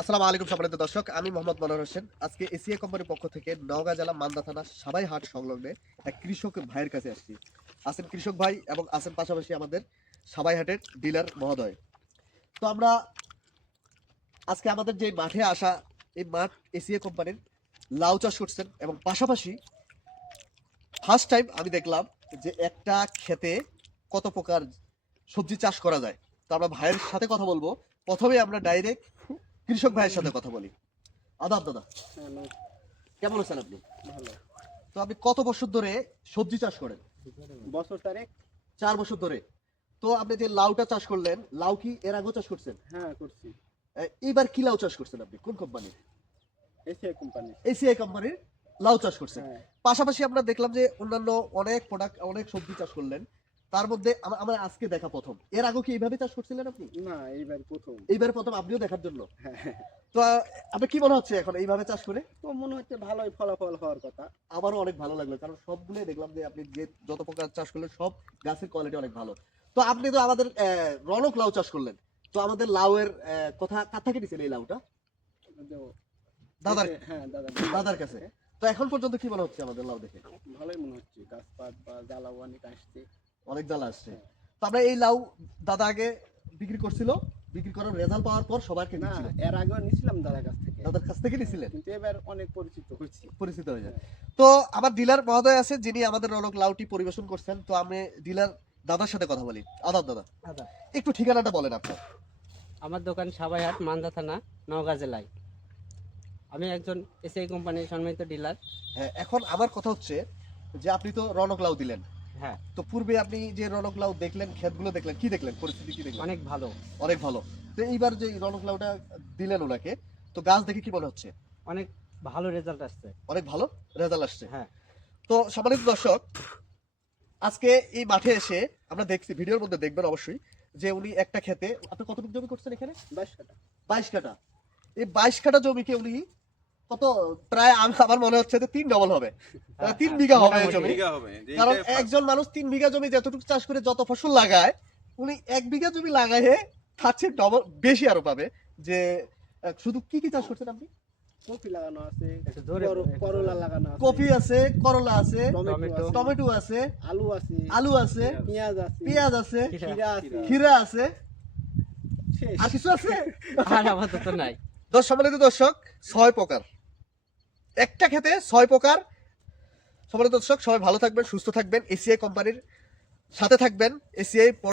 আসসালামু আলাইকুম সম্মানিত দর্শক, আমি মোহাম্মদ মনোহর হোসেন। আজকে এসিআই কোম্পানির পক্ষ থেকে নওগাঁ জেলা মান্দা থানা সাবাই হাট সংলগ্নে এক কৃষক ভাইয়ের কাছে আসছি। আছেন কৃষক ভাই এবং আছেন পাশাপাশি আমাদের সাবাই হাটের ডিলার মহোদয়। তো আমরা আজকে আমাদের যে মাঠে আসা, এই মাঠ এসিআই কোম্পানির লাউ চাষ করছেন এবং পাশাপাশি ফার্স্ট টাইম আমি দেখলাম যে একটা ক্ষেতে কত প্রকার সবজি চাষ করা যায়। তো আমরা ভাইয়ের সাথে কথা বলবো। প্রথমে আমরা ডাইরেক্ট কৃষক ভাইয়ের সাথে কথা বলি। আদাব দাদা, হ্যালো, কেমন আছেন আপনি? ভালো। তো আপনি কত বছর ধরে সবজি চাষ করেন? বছর তারেক 4 বছর ধরে। তো আপনি যে লাউটা চাষ করলেন, লাউ কি এর আগেও চাষ করছেন? হ্যাঁ করছি। এইবার কি লাউ চাষ করছেন আপনি? কোন কোম্পানির? ACI company. এসিআই কোম্পানির লাউ চাষ করছেন। হ্যাঁ, পাশাপাশি আমরা দেখলাম যে অন্যান্য অনেক প্রোডাক্ট, অনেক সবজি চাষ করলেন। তার মধ্যে আমার আজকে দেখা প্রথম। এর আগে কি এইভাবে চাষ করছিলেন আপনি? না এইবার প্রথম। এইবার প্রথম আপনিও দেখার জন্য। হ্যাঁ, তো আপনার কি মনে হচ্ছে এখন এইভাবে চাষ করে? তো মনে হচ্ছে ভালোই ফলাফল হওয়ার কথা। আমারও অনেক ভালো লাগলো, কারণ সবগুলোই দেখলাম যে আপনি যে যত প্রকার চাষ করলেন সব গাছের কোয়ালিটি অনেক ভালো। তো আপনি তো আমাদের রনক লাউ চাষ করলেন। তো আমাদের লাউয়ের কথা কার থেকে নিছেন এই লাউটা? দাদার হ্যাঁ দাদা। দাদার কাছে। তো এখন পর্যন্ত কি মনে হচ্ছে আমাদের লাউ দেখে? ভালোই মনে হচ্ছে, গাছপাত বা জ্বালাও অনেক আসছে। অনেক জ্বালা আসছে। তো আমরা এই লাউ দাদা আগে বিক্রি করছিল, বিক্রি করার রেজাল্ট পাওয়ার পর সবাইকে না দিচ্ছিল। এর আগেও নিছিলাম দাদার কাছ থেকে, দাদার কাছ থেকে নিছিলেন, কিন্তু এবার অনেক পরিচিত হয়েছি। পরিচিত হয়ে যায়। তো আমার ডিলার মহোদয় আছে যিনি আমাদের রনক লাউটি পরিবেশন করছেন। তো আমি ডিলার দাদার সাথে কথা বলি। আদাব দাদা, দাদা, একটু ঠিকানাটা বলেন আপনার। আমার দোকান সাবাইহাট মান্দা থানা নওগাঁ জেলায়। আমি একজন এসআই কোম্পানির সম্মানিত ডিলার। হ্যাঁ, এখন আমার কথা হচ্ছে যে আপনি তো রনক লাউ দিলেন। হ্যাঁ, তো পূর্বে আপনি যে রনক লাউ দেখলেন, ক্ষেতগুলো দেখলেন, কি দেখলেন, পরিস্থিতি কি দেখলেন? অনেক ভালো, অনেক ভালো। তো এইবার যে রনক লাউটা দিলেন ওনাকে, তো গাছ দেখে কি মনে হচ্ছে? অনেক ভালো রেজাল্ট আসছে। অনেক ভালো রেজাল্ট আসছে। হ্যাঁ, তো সম্মানিত দর্শক, আজকে এই মাঠে এসে আমরা দেখছি, ভিডিওর মধ্যে দেখবেন অবশ্যই, যে উনি একটা ক্ষেতে, আপনি কতটুকু জমি করছেন এখানে? 22 কাটা। 22 কাঠা। এই 22 কাঠা জমিকে উনি কত, প্রায় আমার মনে হচ্ছে যে 3 ডবল হবে, 3 বিঘা হবে এই জমি। কারণ একজন মানুষ 3 বিঘা জমি যতটুকু চাষ করে যত ফসল লাগায়, উনি 1 বিঘা জমি লাগায় তার চেয়ে ডবল বেশি আরো পাবে। যে শুধু কি কি চাষ করছেন আপনি? কপি লাগানো আছে, একটু জোরে করলা লাগানো আছে, কপি আছে, করলা আছে, টমেটো আছে, টমেটো আছে, আলু আছে, আলু আছে, পেঁয়াজ আছে, পেঁয়াজ আছে, খিরা আছে, ক্ষীরা আছে, শেষ। আর কিছু আছে? আর আপাতত নাই। সম্মানিত দর্শক, 6 প্রকার, একটা খেতে 6 প্রকার। সম্মানিত দর্শক, সবাই ভালো থাকবেন, সুস্থ থাকবেন, এসিআই কোম্পানির সাথে থাকবেন। এসিআই